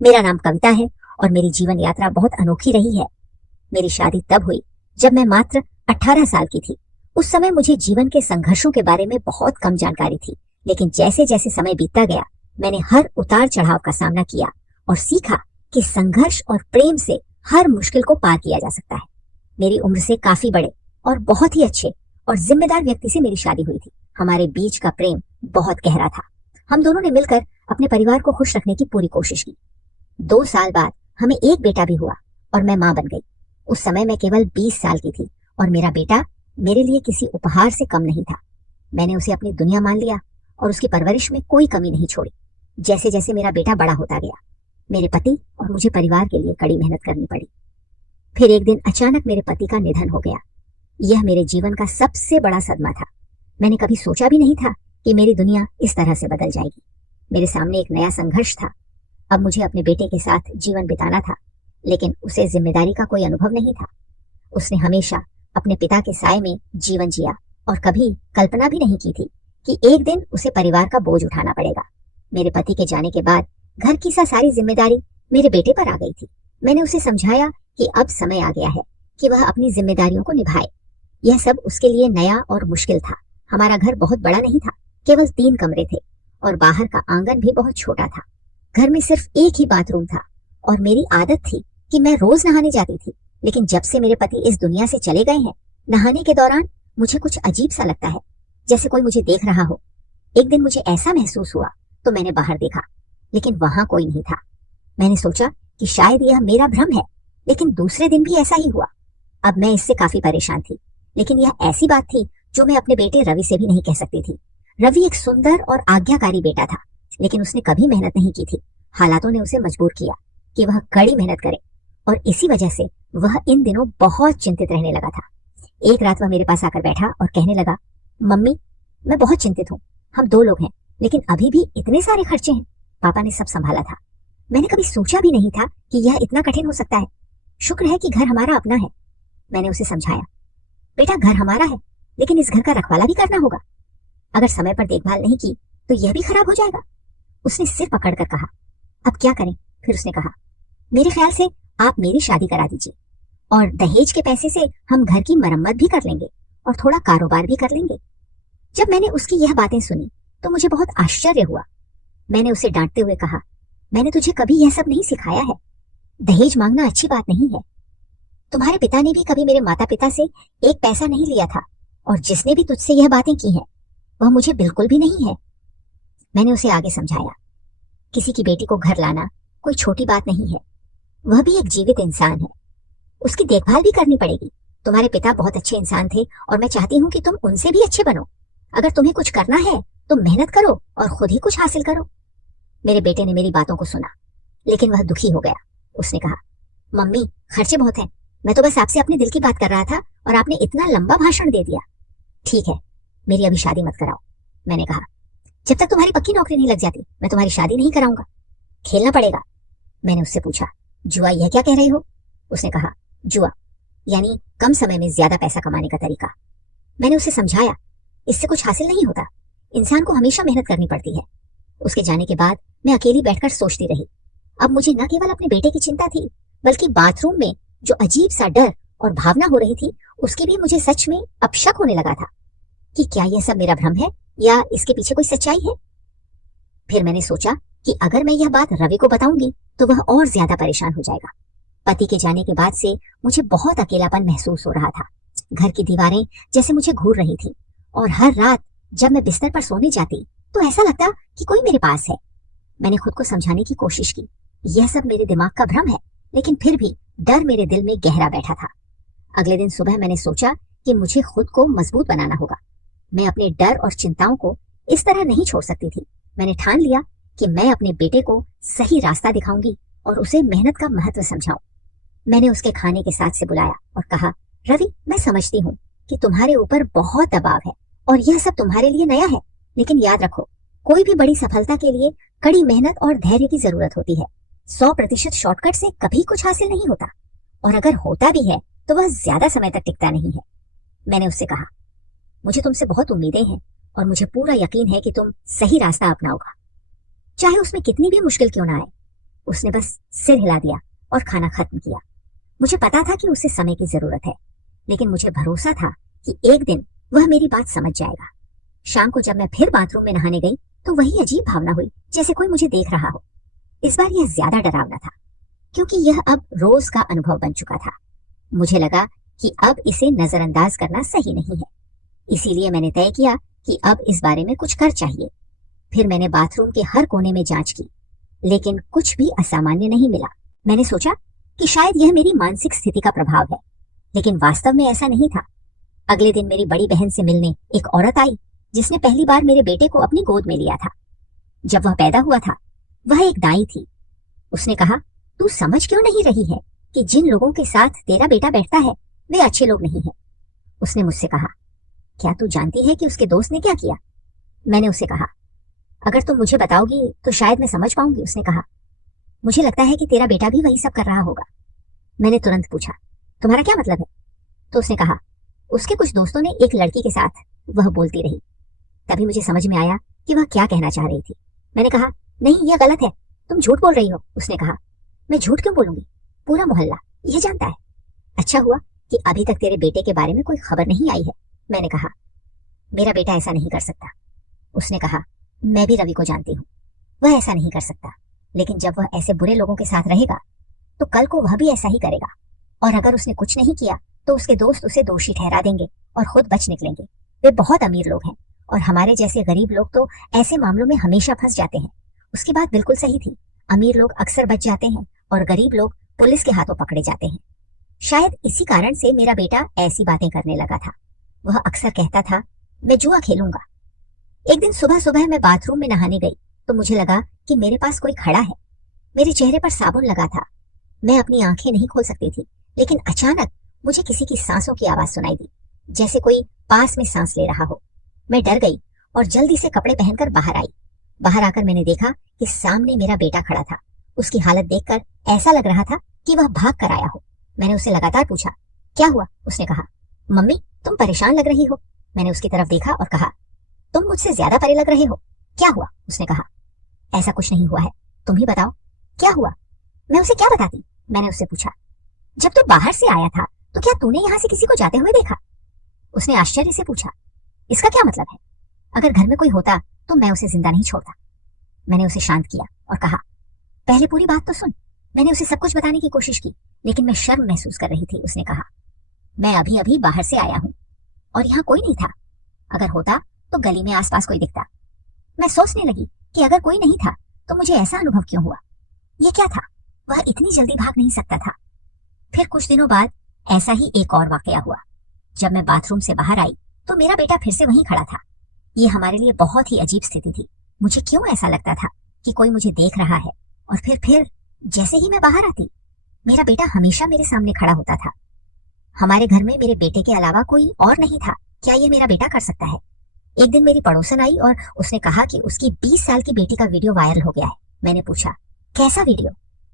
मेरा नाम कविता है और मेरी जीवन यात्रा बहुत अनोखी रही है। मेरी शादी तब हुई जब मैं मात्र 18 साल की थी। उस समय मुझे जीवन के संघर्षों के बारे में बहुत कम जानकारी थी, लेकिन जैसे जैसे समय बीतता गया मैंने हर उतार चढ़ाव का सामना किया और सीखा कि संघर्ष और प्रेम से हर मुश्किल को पार किया जा सकता है। मेरी उम्र से काफी बड़े और बहुत ही अच्छे और जिम्मेदार व्यक्ति से मेरी शादी हुई थी। हमारे बीच का प्रेम बहुत गहरा था। हम दोनों ने मिलकर अपने परिवार को खुश रखने की पूरी कोशिश की। 2 साल बाद हमें एक बेटा भी हुआ और मैं मां बन गई। उस समय मैं केवल 20 साल की थी और मेरा बेटा मेरे लिए किसी उपहार से कम नहीं था। मैंने उसे अपनी दुनिया मान लिया और उसकी परवरिश में कोई कमी नहीं छोड़ी। जैसे जैसे मेरा बेटा बड़ा होता गया, मेरे पति और मुझे परिवार के लिए कड़ी मेहनत करनी पड़ी। फिर एक दिन अचानक मेरे पति का निधन हो गया। यह मेरे जीवन का सबसे बड़ा सदमा था। मैंने कभी सोचा भी नहीं था कि मेरी दुनिया इस तरह से बदल जाएगी। मेरे सामने एक नया संघर्ष था। अब मुझे अपने बेटे के साथ जीवन बिताना था, लेकिन उसे जिम्मेदारी का कोई अनुभव नहीं था। उसने हमेशा अपने पिता के साए में जीवन जिया और कभी कल्पना भी नहीं की थी कि एक दिन उसे परिवार का बोझ उठाना पड़ेगा। मेरे पति के जाने के बाद घर की सारी जिम्मेदारी मेरे बेटे पर आ गई थी। मैंने उसे समझाया कि अब समय आ गया है कि वह अपनी जिम्मेदारियों को निभाए। यह सब उसके लिए नया और मुश्किल था। हमारा घर बहुत बड़ा नहीं था, केवल 3 कमरे थे और बाहर का आंगन भी बहुत छोटा था। घर में सिर्फ एक ही बाथरूम था और मेरी आदत थी कि मैं रोज नहाने जाती थी, लेकिन जब से मेरे पति इस दुनिया से चले गए हैं, नहाने के दौरान मुझे कुछ अजीब सा लगता है, जैसे कोई मुझे देख रहा हो। एक दिन मुझे ऐसा महसूस हुआ तो मैंने बाहर देखा, लेकिन वहां कोई नहीं था। मैंने सोचा कि शायद यह मेरा भ्रम है, लेकिन दूसरे दिन भी ऐसा ही हुआ। अब मैं इससे काफी परेशान थी, लेकिन यह ऐसी बात थी जो मैं अपने बेटे रवि से भी नहीं कह सकती थी। रवि एक सुंदर और आज्ञाकारी बेटा था, लेकिन उसने कभी मेहनत नहीं की थी। हालातों ने उसे मजबूर किया कि वह कड़ी मेहनत करे और इसी वजह से वह इन दिनों बहुत चिंतित रहने लगा था। एक रात वह मेरे पास आकर बैठा और कहने लगा, मम्मी, मैं बहुत चिंतित हूँ। हम 2 लोग हैं, लेकिन अभी भी इतने सारे खर्चे हैं। पापा ने सब संभाला था। मैंने कभी सोचा भी नहीं था कि यह इतना कठिन हो सकता है। शुक्र है कि घर हमारा अपना है। मैंने उसे समझाया, बेटा घर हमारा है, लेकिन इस घर का रखवाला भी करना होगा। अगर समय पर देखभाल नहीं की तो यह भी खराब हो जाएगा। उसने सिर पकड़कर कहा, अब क्या करें? फिर उसने कहा, मेरे ख्याल से आप मेरी शादी करा दीजिए और दहेज के पैसे से हम घर की मरम्मत भी कर लेंगे और थोड़ा कारोबार भी कर लेंगे। जब मैंने उसकी यह बातें सुनी तो मुझे बहुत आश्चर्य हुआ। मैंने उसे डांटते हुए कहा, मैंने तुझे कभी यह सब नहीं सिखाया है। दहेज मांगना अच्छी बात नहीं है। तुम्हारे पिता ने भी कभी मेरे माता पिता से एक पैसा नहीं लिया था और जिसने भी तुझसे यह बातें की हैं वह मुझे बिल्कुल भी नहीं है। मैंने उसे आगे समझाया, किसी की बेटी को घर लाना कोई छोटी बात नहीं है। वह भी एक जीवित इंसान है, उसकी देखभाल भी करनी पड़ेगी। तुम्हारे पिता बहुत अच्छे इंसान थे और मैं चाहती हूँ कि तुम उनसे भी अच्छे बनो। अगर तुम्हें कुछ करना है तो मेहनत करो और खुद ही कुछ हासिल करो। मेरे बेटे ने मेरी बातों को सुना, लेकिन वह दुखी हो गया। उसने कहा, मम्मी, खर्चे बहुत हैं। मैं तो बस आपसे अपने दिल की बात कर रहा था और आपने इतना लंबा भाषण दे दिया। ठीक है, मेरी अभी शादी मत कराओ। मैंने कहा, जब तक तुम्हारी पक्की नौकरी नहीं लग जाती मैं तुम्हारी शादी नहीं कराऊंगा। खेलना पड़ेगा। मैंने उससे पूछा, जुआ यह क्या कह रही हो? उसने कहा, जुआ यानी कम समय में ज्यादा पैसा कमाने का तरीका। मैंने उसे समझाया, इससे कुछ हासिल नहीं होता। इंसान को हमेशा मेहनत करनी पड़ती है। उसके जाने के बाद मैं अकेली बैठकर सोचती रही। अब मुझे न केवल अपने बेटे की चिंता थी, बल्कि बाथरूम में जो अजीब सा डर और भावना हो रही थी उसकी भी मुझे सच में अब शक होने लगा था कि क्या यह सब मेरा भ्रम है या इसके पीछे कोई सच्चाई है। फिर मैंने सोचा कि अगर मैं यह बात रवि को बताऊंगी तो वह और ज्यादा परेशान हो जाएगा। पति के जाने के बाद से मुझे बहुत अकेलापन महसूस हो रहा था। घर की दीवारें जैसे मुझे घूर रही थी और हर रात जब मैं बिस्तर पर सोने जाती तो ऐसा लगता कि कोई मेरे पास है। मैंने खुद को समझाने की कोशिश की, यह सब मेरे दिमाग का भ्रम है, लेकिन फिर भी डर मेरे दिल में गहरा बैठा था। अगले दिन सुबह मैंने सोचा कि मुझे खुद को मजबूत बनाना होगा। मैं अपने डर और चिंताओं को इस तरह नहीं छोड़ सकती थी। मैंने ठान लिया कि मैं अपने बेटे को सही रास्ता दिखाऊंगी और उसे मेहनत का महत्व समझाऊं। मैंने उसके खाने के साथ से बुलाया और कहा, रवि, मैं समझती हूँ कि तुम्हारे ऊपर बहुत दबाव है और यह सब तुम्हारे लिए नया है, लेकिन याद रखो, कोई भी बड़ी सफलता के लिए कड़ी मेहनत और धैर्य की जरूरत होती है। 100% शॉर्टकट से कभी कुछ हासिल नहीं होता और अगर होता भी है तो वह ज्यादा समय तक टिकता नहीं है। मैंने उससे कहा, मुझे तुमसे बहुत उम्मीदें हैं और मुझे पूरा यकीन है कि तुम सही रास्ता अपनाओगा, चाहे उसमें कितनी भी मुश्किल क्यों ना आए। उसने बस सिर हिला दिया और खाना खत्म किया। मुझे पता था कि उसे समय की जरूरत है, लेकिन मुझे भरोसा था कि एक दिन वह मेरी बात समझ जाएगा। शाम को जब मैं फिर बाथरूम में नहाने गई तो वही अजीब भावना हुई, जैसे कोई मुझे देख रहा हो। इस बार यह ज्यादा डरावना था, क्योंकि यह अब रोज का अनुभव बन चुका था। मुझे लगा कि अब इसे नजरअंदाज करना सही नहीं है, इसीलिए मैंने तय किया कि अब इस बारे में कुछ कर चाहिए। फिर मैंने बाथरूम के हर कोने में जांच की, लेकिन कुछ भी असामान्य नहीं मिला। मैंने सोचा कि शायद यह मेरी मानसिक स्थिति का प्रभाव है, लेकिन वास्तव में ऐसा नहीं था। अगले दिन मेरी बड़ी बहन से मिलने एक औरत आई, जिसने पहली बार मेरे बेटे को अपनी गोद में लिया था। जब वह पैदा हुआ था, वह एक दाई थी। उसने कहा, तू समझ क्यों नहीं रही है कि जिन लोगों के साथ तेरा बेटा बैठता है वे अच्छे लोग नहीं है। उसने मुझसे कहा, क्या तू जानती है कि उसके दोस्त ने क्या किया? मैंने उसे कहा, अगर तुम मुझे बताओगी तो शायद मैं समझ पाऊंगी। उसने कहा, मुझे लगता है कि तेरा बेटा भी वही सब कर रहा होगा। मैंने तुरंत पूछा, तुम्हारा क्या मतलब है? तो उसने कहा, उसके कुछ दोस्तों ने एक लड़की के साथ। वह बोलती रही। तभी मुझे समझ में आया कि वह क्या कहना चाह रही थी। मैंने कहा, नहीं, यह गलत है, तुम झूठ बोल रही हो। उसने कहा, मैं झूठ क्यों बोलूंगी, पूरा मोहल्ला यह जानता है। अच्छा हुआ कि अभी तक तेरे बेटे के बारे में कोई खबर नहीं आई है। मैंने कहा, मेरा बेटा ऐसा नहीं कर सकता। उसने कहा, मैं भी रवि को जानती हूँ, वह ऐसा नहीं कर सकता, लेकिन जब वह ऐसे बुरे लोगों के साथ रहेगा तो कल को वह भी ऐसा ही करेगा, और अगर उसने कुछ नहीं किया तो उसके दोस्त उसे दोषी ठहरा देंगे और खुद बच निकलेंगे। वे बहुत अमीर लोग हैं, और हमारे जैसे गरीब लोग तो ऐसे मामलों में हमेशा फंस जाते हैं। उसकी बात बिल्कुल सही थी, अमीर लोग अक्सर बच जाते हैं और गरीब लोग पुलिस के हाथों पकड़े जाते हैं। शायद इसी कारण से मेरा बेटा ऐसी बातें करने लगा था। वह अक्सर कहता था, मैं जुआ खेलूंगा। एक दिन सुबह सुबह मैं बाथरूम में नहाने गई तो मुझे लगा कि मेरे पास कोई खड़ा है। मेरे चेहरे पर साबुन लगा था। मैं अपनी आंखें नहीं खोल सकती थी, लेकिन अचानक मुझे किसी की सांसों की आवाज सुनाई दी, जैसे कोई पास में सांस ले रहा हो। मैं डर गई और जल्दी से कपड़े पहनकर बाहर आई। बाहर आकर मैंने देखा कि सामने मेरा बेटा खड़ा था। उसकी हालत देखकर ऐसा लग रहा था कि वह भाग कर आया हो। मैंने उसे लगातार पूछा, क्या हुआ? उसने कहा, मम्मी, तुम परेशान लग रही हो। मैंने उसकी तरफ देखा और कहा, तुम मुझसे ज्यादा परे लग रहे हो। क्या हुआ? उसने कहा, ऐसा कुछ नहीं हुआ है, तुम ही बताओ क्या हुआ। मैं उसे क्या बताती? मैंने उससे पूछा, जब तू बाहर से आया था तो क्या तूने यहाँ से किसी को जाते हुए देखा? उसने आश्चर्य से पूछा, इसका क्या मतलब है? अगर घर में कोई होता तो मैं उसे जिंदा नहीं छोड़ता। मैंने उसे शांत किया और कहा, पहले पूरी बात तो सुन। मैंने उसे सब कुछ बताने की कोशिश की, लेकिन मैं शर्म महसूस कर रही थी। उसने कहा, मैं अभी अभी बाहर से आया हूँ और यहाँ कोई नहीं था। अगर होता तो गली में आसपास कोई दिखता। मैं सोचने लगी कि अगर कोई नहीं था तो मुझे ऐसा अनुभव क्यों हुआ। ये क्या था? वह इतनी जल्दी भाग नहीं सकता था। फिर कुछ दिनों बाद ऐसा ही एक और वाकया हुआ। जब मैं बाथरूम से बाहर आई तो मेरा बेटा फिर से वहीं खड़ा था। ये हमारे लिए बहुत ही अजीब स्थिति थी। मुझे क्यों ऐसा लगता था कि कोई मुझे देख रहा है, और फिर जैसे ही मैं बाहर आती, मेरा बेटा हमेशा मेरे सामने खड़ा होता था। हमारे घर में मेरे बेटे के अलावा कोई और नहीं था। क्या ये मेरा बेटा कर सकता है? एक दिन मेरी पड़ोसन आई और उसने कहा कि उसकी 20 साल की बेटी का वीडियो वायरल हो गया है। मैंने पूछा, कैसा वीडियो?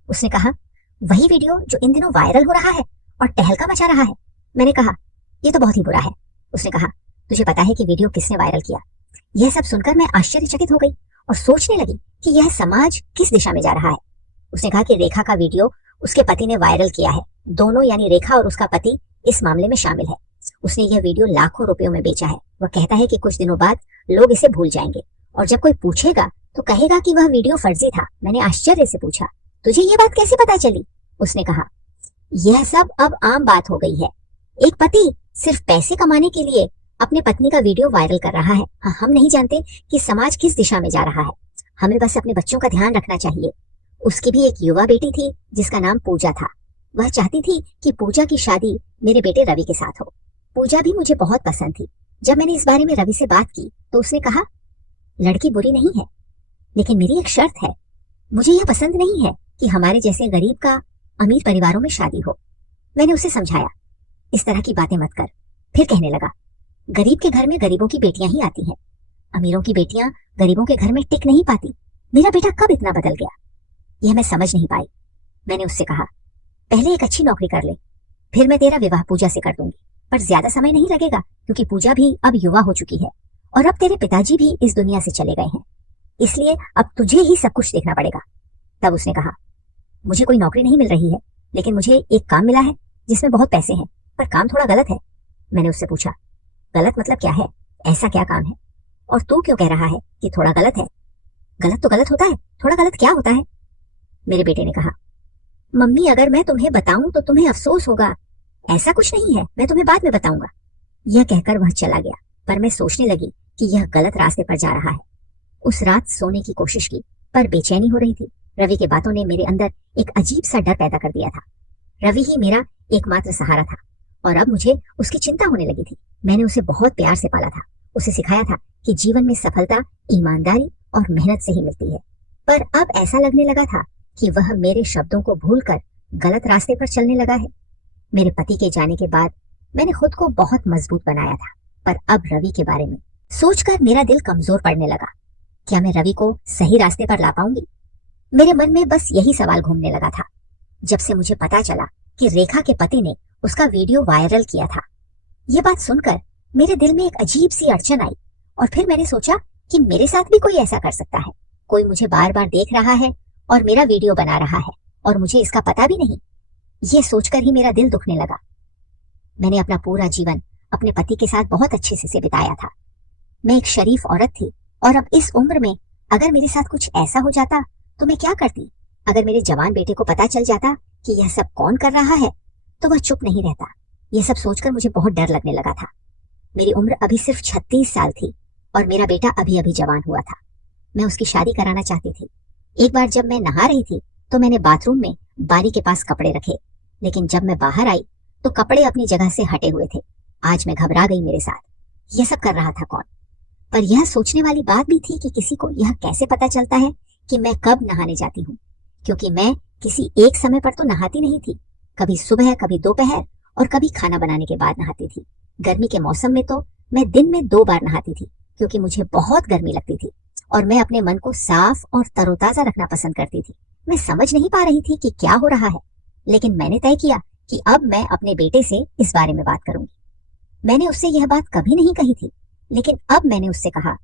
उसने कहा, वही वीडियो जो इन दिनों वायरल हो रहा है और तहलका मचा रहा है। मैंने कहा, ये तो बहुत ही बुरा है। उसने कहा, तुझे पता है कि वीडियो किसने वायरल किया? यह सब सुनकर मैं आश्चर्यचकित हो गई और सोचने लगी कि यह समाज किस दिशा में जा रहा है। उसने कहा कि रेखा का वीडियो उसके पति ने वायरल किया है। दोनों यानी रेखा और उसका पति इस मामले में शामिल है। उसने यह वीडियो लाखों रुपयों में बेचा है। वह कहता है कि कुछ दिनों बाद लोग इसे भूल जाएंगे और जब कोई पूछेगा तो कहेगा कि वह वीडियो फर्जी था। मैंने आश्चर्य से पूछा, तुझे ये बात कैसे पता चली? उसने कहा, यह सब अब आम बात हो गई है। एक पति सिर्फ पैसे कमाने के लिए अपने पत्नी का वीडियो वायरल कर रहा है। हम नहीं जानते कि समाज किस दिशा में जा रहा है। हमें बस अपने बच्चों का ध्यान रखना चाहिए। उसकी भी एक युवा बेटी थी जिसका नाम पूजा था। वह चाहती थी कि पूजा की शादी मेरे बेटे रवि के साथ हो। पूजा भी मुझे बहुत पसंद थी। जब मैंने इस बारे में रवि से बात की तो उसने कहा, लड़की बुरी नहीं है, लेकिन मेरी एक शर्त है। मुझे यह पसंद नहीं है कि हमारे जैसे गरीब का अमीर परिवारों में शादी हो। मैंने उसे समझाया, इस तरह की बातें मत कर। फिर कहने लगा, गरीब के घर में गरीबों की बेटियां ही आती हैं। अमीरों की बेटियां गरीबों के घर में टिक नहीं पाती। मेरा बेटा कब इतना बदल गया, यह मैं समझ नहीं पाई। मैंने उससे कहा, पहले एक अच्छी नौकरी कर ले, फिर मैं तेरा विवाह पूजा से कर दूंगी। पर ज्यादा समय नहीं लगेगा, क्योंकि पूजा भी अब युवा हो चुकी है और अब तेरे पिताजी भी इस दुनिया से चले गए हैं। इसलिए अब तुझे ही सब कुछ देखना पड़ेगा। तब उसने कहा, मुझे कोई नौकरी नहीं मिल रही है, लेकिन मुझे एक काम मिला है जिसमें बहुत पैसे हैं, पर काम थोड़ा गलत है। मैंने उससे पूछा, गलत मतलब क्या है? ऐसा क्या काम है? और तू क्यों कह रहा है कि थोड़ा गलत है? गलत तो गलत होता है, थोड़ा गलत क्या होता है? मेरे बेटे ने कहा, मम्मी अगर मैं तुम्हें बताऊं तो तुम्हें अफसोस होगा। ऐसा कुछ नहीं है, मैं तुम्हें बाद में बताऊंगा। यह कहकर वह चला गया, पर मैं सोचने लगी कि यह गलत रास्ते पर जा रहा है। उस रात सोने की कोशिश की, पर बेचैनी हो रही थी। रवि की बातों ने मेरे अंदर एक अजीब सा डर पैदा कर दिया था। रवि ही मेरा एकमात्र सहारा था, और अब मुझे उसकी चिंता होने लगी थी। मैंने उसे बहुत प्यार से पाला था, उसे सिखाया था कि जीवन में सफलता ईमानदारी और मेहनत से ही मिलती है। पर अब ऐसा लगने लगा था कि वह मेरे शब्दों को भूलकर गलत रास्ते पर चलने लगा है। मेरे पति के जाने के बाद मैंने खुद को बहुत मजबूत बनाया था, पर अब रवि के बारे में सोचकर मेरा दिल कमजोर पड़ने लगा। क्या मैं रवि को सही रास्ते पर ला पाऊंगी? मेरे मन में बस यही सवाल घूमने लगा था, जब से मुझे पता चला कि रेखा के पति ने उसका वीडियो वायरल किया था। ये बात सुनकर मेरे दिल में एक अजीब सी अड़चन आई, और फिर मैंने सोचा कि मेरे साथ भी कोई ऐसा कर सकता है। कोई मुझे बार बार देख रहा है और मेरा वीडियो बना रहा है, और मुझे इसका पता भी नहीं। ये सोचकर ही मेरा दिल दुखने लगा। मैंने अपना पूरा जीवन अपने पति के साथ बहुत अच्छे से बिताया था। मैं एक शरीफ औरत थी, और अब इस उम्र में अगर मेरे साथ कुछ ऐसा हो जाता तो मैं क्या करती? अगर मेरे जवान बेटे को पता चल जाता कि यह सब कौन कर रहा है, तो वह चुप नहीं रहता। यह सब सोचकर मुझे बहुत डर लगने लगा था। मेरी उम्र अभी सिर्फ 36 साल थी, और मेरा बेटा अभी अभी जवान हुआ था। मैं उसकी शादी कराना चाहती थी। एक बार जब मैं नहा रही थी तो मैंने बाथरूम में बारी के पास कपड़े रखे, लेकिन जब मैं बाहर आई तो कपड़े अपनी जगह से हटे हुए थे। आज मैं घबरा गई, मेरे साथ यह सब कर रहा था कौन? पर यह सोचने वाली बात भी थी कि किसी को यह कैसे पता चलता है कि मैं कब नहाने जाती हूँ, क्योंकि मैं किसी एक समय पर तो नहाती नहीं थी। कभी सुबह, कभी दोपहर, और कभी खाना बनाने के बाद नहाती थी। गर्मी के मौसम में तो मैं दिन में 2 बार नहाती थी, क्योंकि मुझे बहुत गर्मी लगती थी और मैं अपने मन को साफ और तरोताजा रखना पसंद करती थी। मैं समझ नहीं पा रही थी कि क्या हो रहा है, लेकिन मैंने तय किया कि अब मैं अपने बेटे से इस बारे में बात करूंगी। मैंने उससे यह बात कभी नहीं कही थी, लेकिन अब मैंने उससे कहा,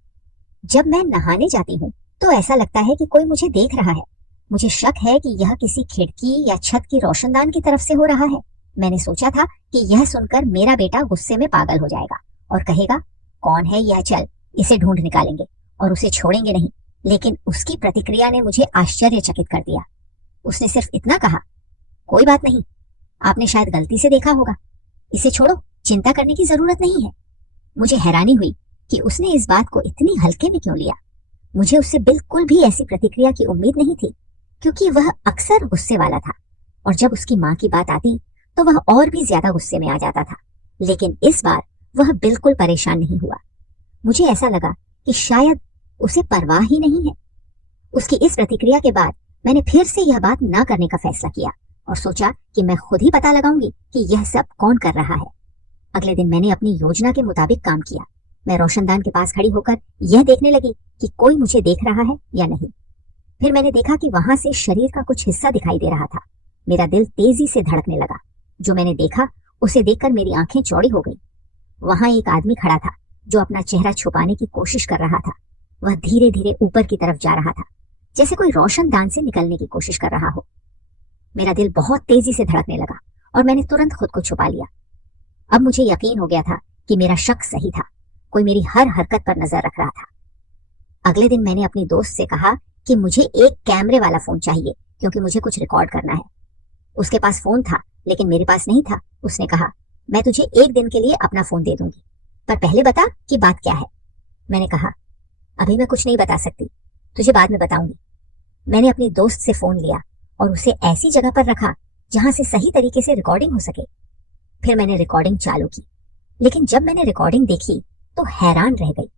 जब मैं नहाने जाती हूँ तो ऐसा लगता है कि कोई मुझे देख रहा है। मुझे शक है कि यह किसी खिड़की या छत की रोशनदान की तरफ से हो रहा है। मैंने सोचा था कि यह सुनकर मेरा बेटा गुस्से में पागल हो जाएगा और कहेगा, कौन है यह, चल इसे ढूंढ निकालेंगे, और उसे छोड़ेंगे नहीं। लेकिन उसकी प्रतिक्रिया ने मुझे आश्चर्यचकित कर दिया। उसने सिर्फ इतना कहा, कोई बात नहीं, आपने शायद गलती से देखा होगा, इसे छोड़ो, चिंता करने की जरूरत नहीं है। मुझे हैरानी हुई कि उसने इस बात को इतनी हल्के में क्यों लिया। मुझे उससे बिल्कुल भी ऐसी प्रतिक्रिया की उम्मीद नहीं थी, क्योंकि वह अक्सर गुस्से वाला था, और जब उसकी माँ की बात आती तो वह और भी ज्यादा गुस्से में आ जाता था। लेकिन इस बार वह बिल्कुल परेशान नहीं हुआ। मुझे ऐसा लगा कि शायद उसे परवाह ही नहीं है। उसकी इस प्रतिक्रिया के बाद मैंने फिर से यह बात न करने का फैसला किया और सोचा कि मैं खुद ही पता लगाऊंगी कि यह सब कौन कर रहा है। अगले दिन मैंने अपनी योजना के मुताबिक काम किया। मैं रोशनदान के पास खड़ी होकर यह देखने लगी कि कोई मुझे देख रहा है या नहीं। फिर मैंने देखा कि वहां से शरीर का कुछ हिस्सा दिखाई दे रहा था। मेरा दिल तेजी से धड़कने लगा। जो मैंने देखा उसे देखकर मेरी आंखें चौड़ी हो गई। वहां एक आदमी खड़ा था जो अपना चेहरा छुपाने की कोशिश कर रहा था। वह धीरे धीरे ऊपर की तरफ जा रहा था, जैसे कोई रोशनदान से निकलने की कोशिश कर रहा हो। मेरा दिल बहुत तेजी से धड़कने लगा और मैंने तुरंत खुद को छुपा लिया। अब मुझे यकीन हो गया था कि मेरा शक सही था। कोई मेरी हर हरकत पर नजर रख रहा था। अगले दिन मैंने अपनी दोस्त से कहा कि मुझे एक कैमरे वाला फोन चाहिए, क्योंकि मुझे कुछ रिकॉर्ड करना है। उसके पास फोन था, लेकिन मेरे पास नहीं था। उसने कहा, मैं तुझे 1 दिन के लिए अपना फोन दे दूंगी, पर पहले बता कि बात क्या है। मैंने कहा, अभी मैं कुछ नहीं बता सकती, तुझे बाद में बताऊंगी। मैंने अपनी दोस्त से फोन लिया और उसे ऐसी जगह पर रखा जहां से सही तरीके से रिकॉर्डिंग हो सके। फिर मैंने रिकॉर्डिंग चालू की, लेकिन जब मैंने रिकॉर्डिंग देखी तो हैरान रह गई,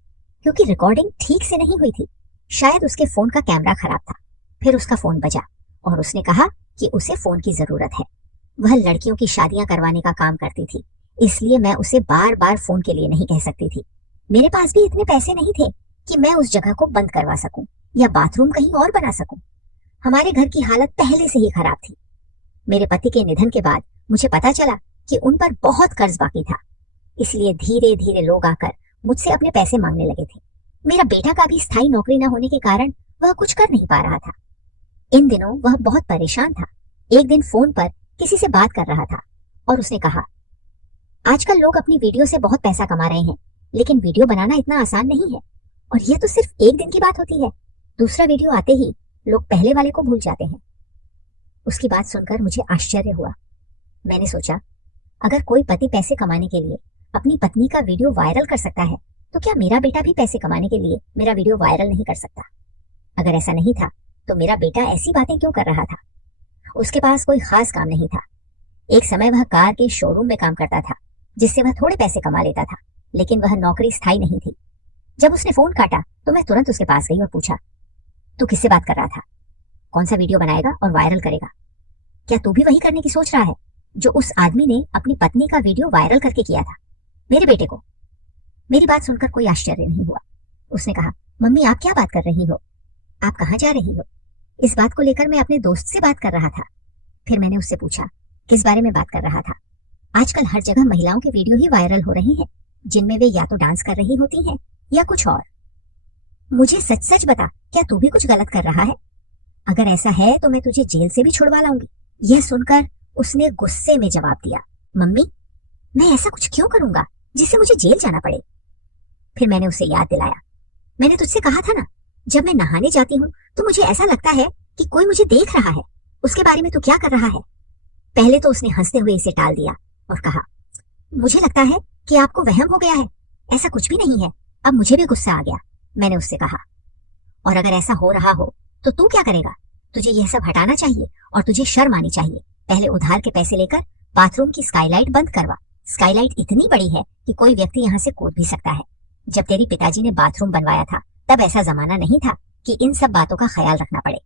क्योंकि रिकॉर्डिंग ठीक से नहीं हुई थी। शायद उसके फोन का कैमरा खराब था। फिर उसका फोन बजा और उसने कहा कि उसे फोन की जरूरत है। वह लड़कियों की शादियां करवाने का काम करती थी, इसलिए मैं उसे बार बार फोन के लिए नहीं कह सकती थी। मेरे पास भी इतने पैसे नहीं थे कि मैं उस जगह को बंद करवा सकूं या बाथरूम कहीं और बना सकूं। हमारे घर की हालत पहले से ही खराब थी। मेरे पति के निधन के बाद मुझे पता चला कि उन पर बहुत कर्ज बाकी था, इसलिए धीरे धीरे लोग आकर मुझसे अपने पैसे मांगने लगे थे। मेरा बेटा का भी स्थायी नौकरी न होने के कारण वह कुछ कर नहीं पा रहा था। इन दिनों वह बहुत परेशान था। एक दिन फोन पर किसी से बात कर रहा था और उसने कहा, आजकल लोग अपनी वीडियो से बहुत पैसा कमा रहे हैं, लेकिन वीडियो बनाना इतना आसान नहीं है। और यह तो सिर्फ एक दिन की बात होती है, दूसरा वीडियो आते ही लोग पहले वाले को भूल जाते हैं। उसकी बात सुनकर मुझे आश्चर्य हुआ। मैंने सोचा, अगर कोई पति पैसे कमाने के लिए अपनी पत्नी का वीडियो वायरल कर सकता है, तो क्या मेरा बेटा भी पैसे कमाने के लिए मेरा वीडियो वायरल नहीं कर सकता? अगर ऐसा नहीं था तो मेरा बेटा ऐसी बातें क्यों कर रहा था? उसके पास कोई खास काम नहीं था। एक समय वह कार के शोरूम में काम करता था, जिससे वह थोड़े पैसे कमा लेता था, लेकिन वह नौकरी स्थायी नहीं थी। जब उसने फोन काटा तो मैं तुरंत उसके पास गई और पूछा, तू किससे बात कर रहा था? कौन सा वीडियो बनाएगा और वायरल करेगा? क्या तू भी वही करने की सोच रहा है जो उस आदमी ने अपनी पत्नी का वीडियो वायरल करके किया था, मेरे बेटे को? मेरी बात सुनकर कोई आश्चर्य नहीं हुआ। उसने कहा, मम्मी आप क्या बात कर रही हो? आप कहाँ जा रही हो? इस बात को लेकर मैं अपने दोस्त से बात कर रहा था। फिर मैंने उससे पूछा, किस बारे में बात कर रहा था? आजकल हर जगह महिलाओं के वीडियो ही वायरल हो रहे हैं, जिनमें वे या तो डांस कर रही होती हैं या कुछ और। मुझे सच सच बता, क्या तू भी कुछ गलत कर रहा है? अगर ऐसा है तो मैं तुझे जेल से भी छुड़वा लाऊंगी। यह सुनकर उसने गुस्से में जवाब दिया, मम्मी मैं ऐसा कुछ क्यों करूंगा जिससे मुझे जेल जाना पड़े? फिर मैंने उसे याद दिलाया, मैंने तुझसे कहा था ना, जब मैं नहाने जाती हूँ तो मुझे ऐसा लगता है कि कोई मुझे देख रहा है। उसके बारे में तू क्या कर रहा है? पहले तो उसने हंसते हुए इसे टाल दिया और कहा, मुझे लगता है कि आपको वहम हो गया है, ऐसा कुछ भी नहीं है। अब मुझे भी गुस्सा आ गया। मैंने उससे कहा, और अगर ऐसा हो रहा हो तो तू क्या करेगा? तुझे यह सब हटाना चाहिए और तुझे शर्म आनी चाहिए। पहले उधार के पैसे लेकर बाथरूम की स्काईलाइट बंद करवा। स्काईलाइट इतनी बड़ी है कि कोई व्यक्ति यहाँ से कूद भी सकता है। जब तेरी पिताजी ने बाथरूम बनवाया था तब ऐसा जमाना नहीं था कि इन सब बातों का ख्याल रखना पड़े।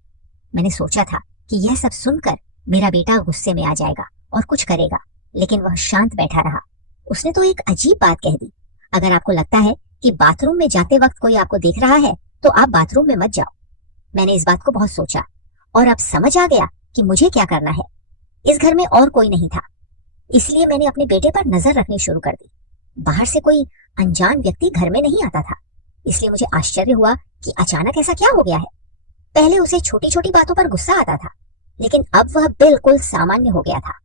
मैंने सोचा था कि यह सब सुनकर मेरा बेटा गुस्से में आ जाएगा और कुछ करेगा, लेकिन वह शांत बैठा रहा। उसने तो एक अजीब बात कह दी, अगर आपको लगता है कि बाथरूम में जाते वक्त कोई आपको देख रहा है तो आप बाथरूम में मत जाओ। मैंने इस बात को बहुत सोचा और अब समझ आ गया कि मुझे क्या करना है। इस घर में और कोई नहीं था, इसलिए मैंने अपने बेटे पर नजर रखनी शुरू कर दी। बाहर से कोई अनजान व्यक्ति घर में नहीं आता था, इसलिए मुझे आश्चर्य हुआ कि अचानक ऐसा क्या हो गया है। पहले उसे छोटी छोटी बातों पर गुस्सा आता था, लेकिन अब वह बिल्कुल सामान्य हो गया था।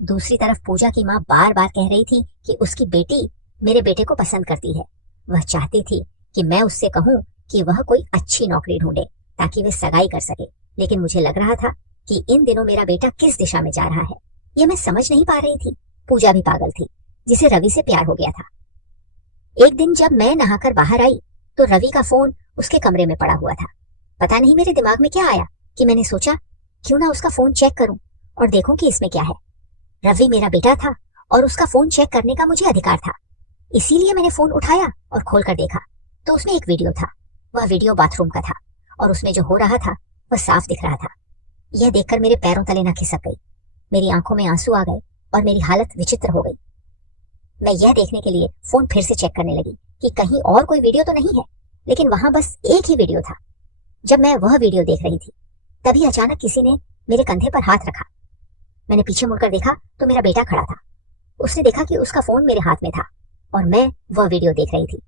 दूसरी तरफ पूजा की माँ बार बार कह रही थी कि उसकी बेटी मेरे बेटे को पसंद करती है। वह चाहती थी कि मैं उससे कहूँ कि वह कोई अच्छी नौकरी ढूंढे ताकि वे सगाई कर सके, लेकिन मुझे लग रहा था कि इन दिनों मेरा बेटा किस दिशा में जा रहा है यह मैं समझ नहीं पा रही थी। पूजा भी पागल थी, जिसे रवि से प्यार हो गया था। एक दिन जब मैं नहाकर बाहर आई तो रवि का फोन उसके कमरे में पड़ा हुआ था। पता नहीं मेरे दिमाग में क्या आया कि मैंने सोचा क्यों ना उसका फोन चेक करूं और देखूं कि इसमें क्या है। रवि मेरा बेटा था और उसका फोन चेक करने का मुझे अधिकार था, इसीलिए मैंने फोन उठाया और खोलकर देखा तो उसमें एक वीडियो था। वह वीडियो बाथरूम का था और उसमें जो हो रहा था वह साफ दिख रहा था। यह देखकर मेरे पैरों तले न खिसक गई, मेरी आंखों में आंसू आ गए और मेरी हालत विचित्र हो गई। मैं यह देखने के लिए फोन फिर से चेक करने लगी कि कहीं और कोई वीडियो तो नहीं है, लेकिन वहां बस एक ही वीडियो था। जब मैं वह वीडियो देख रही थी तभी अचानक किसी ने मेरे कंधे पर हाथ रखा। मैंने पीछे मुड़कर देखा तो मेरा बेटा खड़ा था। उसने देखा कि उसका फोन मेरे हाथ में था और मैं वह वीडियो देख रही थी।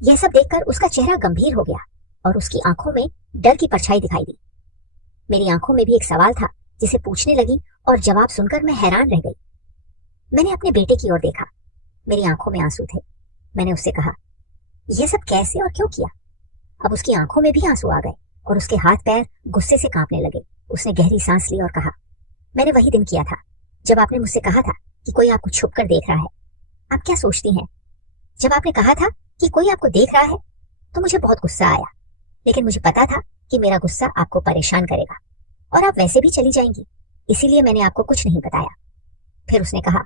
यह सब देखकर उसका चेहरा गंभीर हो गया और उसकी आंखों में डर की परछाई दिखाई दी। मेरी आंखों में भी एक सवाल था जिसे पूछने लगी और जवाब सुनकर मैं हैरान रह गई। मैंने अपने बेटे की ओर देखा, मेरी आंखों में आंसू थे। मैंने उससे कहा, यह सब कैसे और क्यों किया? अब उसकी आंखों में भी आंसू आ गए और उसके हाथ पैर गुस्से से कांपने लगे। उसने गहरी सांस ली और कहा, मैंने वही दिन किया था जब आपने मुझसे कहा था कि कोई आपको छुप कर देख रहा है। आप क्या सोचती हैं? जब आपने कहा था कि कोई आपको देख रहा है तो मुझे बहुत गुस्सा आया, लेकिन मुझे पता था कि मेरा गुस्सा आपको परेशान करेगा और आप वैसे भी चली जाएंगी, इसीलिए मैंने आपको कुछ नहीं बताया। फिर उसने कहा,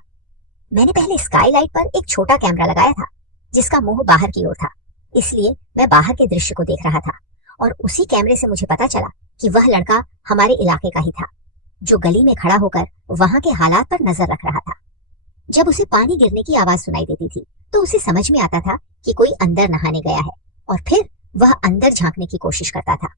मैंने पहले स्काईलाइट पर एक छोटा कैमरा लगाया था जिसका मुंह बाहर की ओर था, इसलिए मैं बाहर के दृश्य को देख रहा था और उसी कैमरे से मुझे पता चला कि वह लड़का हमारे इलाके का ही था, जो गली में खड़ा होकर वहां के हालात पर नजर रख रहा था। जब उसे पानी गिरने की आवाज सुनाई देती थी तो उसे समझ में आता था कि कोई अंदर नहाने गया है और फिर वह अंदर झांकने की कोशिश करता था।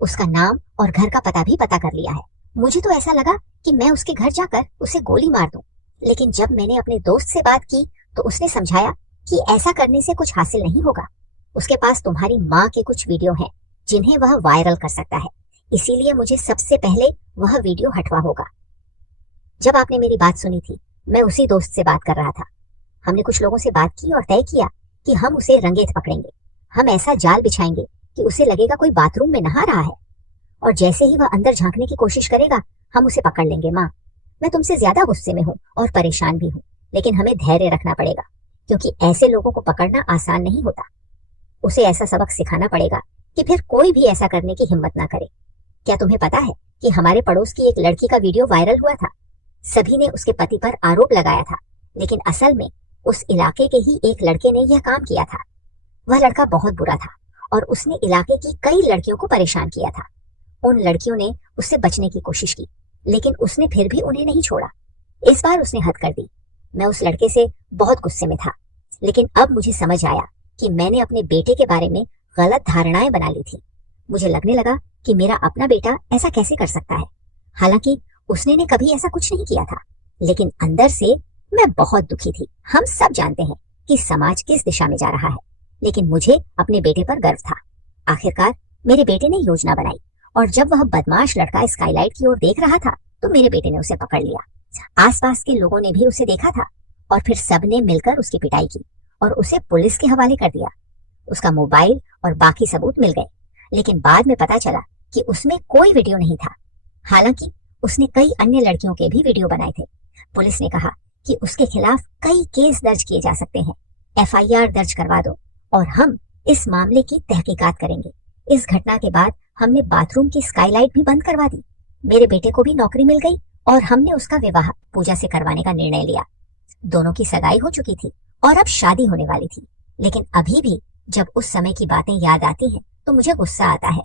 उसका नाम और घर का पता भी पता कर लिया है। मुझे तो ऐसा लगा कि मैं उसके घर जाकर उसे गोली मार दूं, लेकिन जब मैंने अपने दोस्त से बात की तो उसने समझाया कि ऐसा करने से कुछ हासिल नहीं होगा। उसके पास तुम्हारी माँ के कुछ वीडियो हैं जिन्हें वह वायरल कर सकता है, इसीलिए मुझे सबसे पहले वह वीडियो हटवा होगा। जब आपने मेरी बात सुनी थी, मैं उसी दोस्त से बात कर रहा था। हमने कुछ लोगों से बात की और तय किया कि हम उसे रंगेत पकड़ेंगे। हम ऐसा जाल बिछाएंगे कि उसे लगेगा कोई बाथरूम में नहा रहा है, और जैसे ही वह अंदर झांकने की कोशिश करेगा, हम उसे पकड़ लेंगे। माँ, मैं तुमसे ज्यादा गुस्से में हूँ और परेशान भी हूँ, लेकिन हमें धैर्य रखना पड़ेगा, क्योंकि ऐसे लोगों को पकड़ना आसान नहीं होता। उसे ऐसा सबक सिखाना पड़ेगा कि फिर कोई भी ऐसा करने की हिम्मत ना करे। क्या तुम्हें पता है कि हमारे पड़ोस की एक लड़की का वीडियो वायरल हुआ था? सभी ने उसके पति पर आरोप लगाया था, लेकिन असल में उस इलाके के ही एक लड़के ने यह काम किया था। वह लड़का बहुत बुरा था और उसने इलाके की कई लड़कियों को परेशान किया था। उन लड़कियों ने उससे बचने की कोशिश की, लेकिन उसने फिर भी उन्हें नहीं छोड़ा। इस बार उसने हद कर दी। मैं उस लड़के से बहुत गुस्से में था, लेकिन अब मुझे समझ आया कि मैंने अपने बेटे के बारे में गलत धारणाएं बना ली थी। मुझे लगने लगा कि मेरा अपना बेटा ऐसा कैसे कर सकता है। हालांकि उसने ने कभी ऐसा कुछ नहीं किया था, लेकिन अंदर से मैं बहुत दुखी थी। हम सब जानते हैं कि समाज किस दिशा में जा रहा है, लेकिन मुझे अपने बेटे पर गर्व था। आखिरकार मेरे बेटे ने योजना बनाई, और जब वह बदमाश लड़का स्काईलाइट की ओर देख रहा था, तो मेरे बेटे ने उसे पकड़ लिया। आसपास के लोगों ने भी उसे देखा था, और फिर सबने मिलकर उसकी पिटाई की और उसे पुलिस के हवाले कर दिया। उसका मोबाइल और बाकी सबूत मिल गए, लेकिन बाद में पता चला कि उसमें कोई वीडियो नहीं था। हालांकि उसने कई अन्य लड़कियों के भी वीडियो बनाए थे। पुलिस ने कहा कि उसके खिलाफ कई केस दर्ज किए जा सकते हैं। FIR दर्ज करवा दो और हम इस मामले की तहकीकात करेंगे। इस घटना के बाद हमने बाथरूम की स्काईलाइट भी बंद करवा दी। मेरे बेटे को भी नौकरी मिल गई और हमने उसका विवाह पूजा से करवाने का निर्णय लिया। दोनों की सगाई हो चुकी थी और अब शादी होने वाली थी, लेकिन अभी भी जब उस समय की बातें याद आती हैं तो मुझे गुस्सा आता है।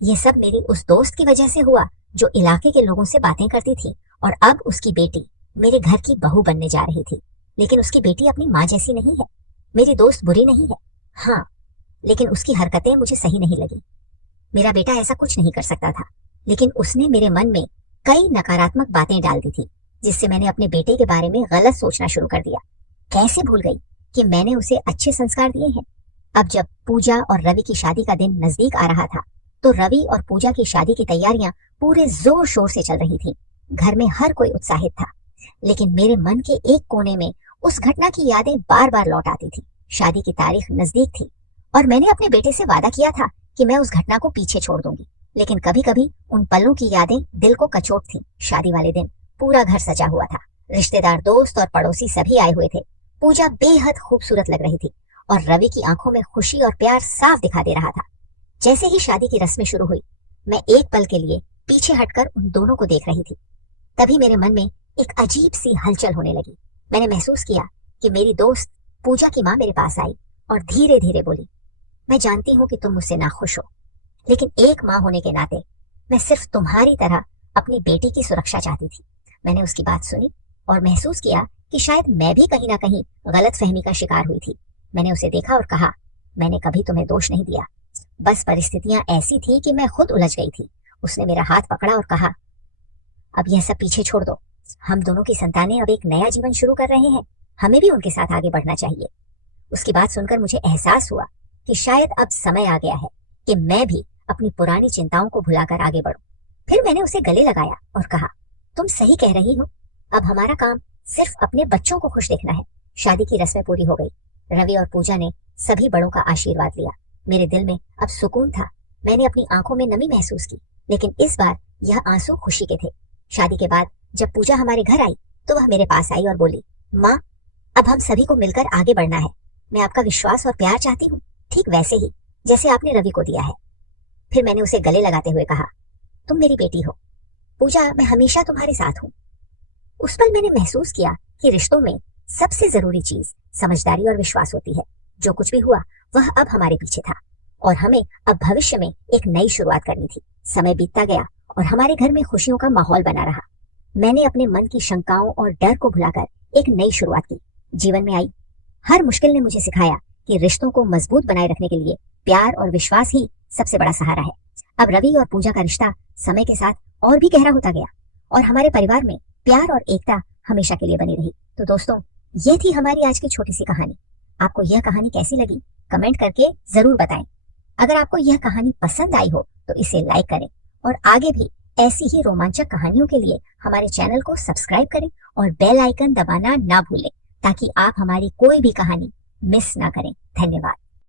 ये सब मेरी उस दोस्त की वजह से हुआ जो इलाके के लोगों से बातें करती थी, और अब उसकी बेटी मेरे घर की बहू बनने जा रही थी। लेकिन उसकी बेटी अपनी माँ जैसी नहीं है। मेरी दोस्त बुरी नहीं है, हाँ, लेकिन उसकी हरकतें मुझे सही नहीं लगी। मेरा बेटा ऐसा कुछ नहीं कर सकता था, लेकिन उसने मेरे मन में कई नकारात्मक बातें डाल दी थी, जिससे मैंने अपने बेटे के बारे में गलत सोचना शुरू कर दिया। कैसे भूल गई कि मैंने उसे अच्छे संस्कार दिए हैं। अब जब पूजा और रवि की शादी का दिन नजदीक आ रहा था, तो रवि और पूजा की शादी की तैयारियां पूरे जोर शोर से चल रही थी। घर में हर कोई उत्साहित था, लेकिन मेरे मन के एक कोने में उस घटना की यादें बार बार लौट आती थी। शादी की तारीख नजदीक थी और मैंने अपने बेटे से वादा किया था कि मैं उस घटना को पीछे छोड़ दूंगी, लेकिन कभी कभी उन पलों की यादें दिल को कचोट थी। शादी वाले दिन पूरा घर सजा हुआ था। रिश्तेदार, दोस्त और पड़ोसी सभी आए हुए थे। पूजा बेहद खूबसूरत लग रही थी और रवि की आंखों में खुशी और प्यार साफ दिखा दे रहा था। जैसे ही शादी की रस्में शुरू हुई, मैं एक पल के लिए पीछे हटकर उन दोनों को देख रही थी। तभी मेरे मन में एक अजीब सी हलचल होने लगी। मैंने महसूस किया कि मेरी दोस्त पूजा की माँ मेरे पास आई और धीरे धीरे बोली, मैं जानती हूँ कि तुम मुझसे नाखुश हो, लेकिन एक माँ होने के नाते मैं सिर्फ तुम्हारी तरह अपनी बेटी की सुरक्षा चाहती थी। मैंने उसकी बात सुनी और महसूस किया कि शायद मैं भी कहीं ना कहीं गलतफहमी का शिकार हुई थी। मैंने उसे देखा और कहा, मैंने कभी तुम्हें दोष नहीं दिया, बस परिस्थितियां ऐसी थी कि मैं खुद उलझ गई थी। उसने मेरा हाथ पकड़ा और कहा, अब यह सब पीछे छोड़ दो। हम दोनों की संतानें अब एक नया जीवन शुरू कर रहे हैं, हमें भी उनके साथ आगे बढ़ना चाहिए। उसकी बात सुनकर मुझे एहसास हुआ कि शायद अब समय आ गया है कि मैं भी अपनी पुरानी चिंताओं को भुलाकर आगे बढ़ूं। फिर मैंने उसे गले लगाया और कहा, तुम सही कह रही हो, अब हमारा काम सिर्फ अपने बच्चों को खुश देखना है। शादी की रस्में पूरी हो गई। रवि और पूजा ने सभी बड़ों का आशीर्वाद लिया। मेरे दिल में अब सुकून था। मैंने अपनी आंखों में नमी महसूस की, लेकिन इस बार यह आंसू खुशी के थे। शादी के बाद जब पूजा हमारे घर आई, तो वह मेरे पास आई और बोली, माँ, अब हम सभी को मिलकर आगे बढ़ना है। मैं आपका विश्वास और प्यार चाहती हूँ, ठीक वैसे ही जैसे आपने रवि को दिया है। फिर मैंने उसे गले लगाते हुए कहा, तुम मेरी बेटी हो पूजा, मैं हमेशा तुम्हारे साथ हूँ। उस पल मैंने महसूस किया कि रिश्तों में सबसे जरूरी चीज समझदारी और विश्वास होती है। जो कुछ भी हुआ वह अब हमारे पीछे था और हमें अब भविष्य में एक नई शुरुआत करनी थी। समय बीतता गया और हमारे घर में खुशियों का माहौल बना रहा। मैंने अपने मन की शंकाओं और डर को भुलाकर एक नई शुरुआत की। जीवन में आई हर मुश्किल ने मुझे सिखाया कि रिश्तों को मजबूत बनाए रखने के लिए प्यार और विश्वास ही सबसे बड़ा सहारा है। अब रवि और पूजा का रिश्ता समय के साथ और भी गहरा होता गया और हमारे परिवार में प्यार और एकता हमेशा के लिए बनी रही। तो दोस्तों, ये थी हमारी आज की छोटी सी कहानी। आपको यह कहानी कैसी लगी कमेंट करके जरूर बताएं। अगर आपको यह कहानी पसंद आई हो तो इसे लाइक करें और आगे भी ऐसी ही रोमांचक कहानियों के लिए हमारे चैनल को सब्सक्राइब करें और बेल आइकन दबाना ना भूलें ताकि आप हमारी कोई भी कहानी मिस ना करें। धन्यवाद।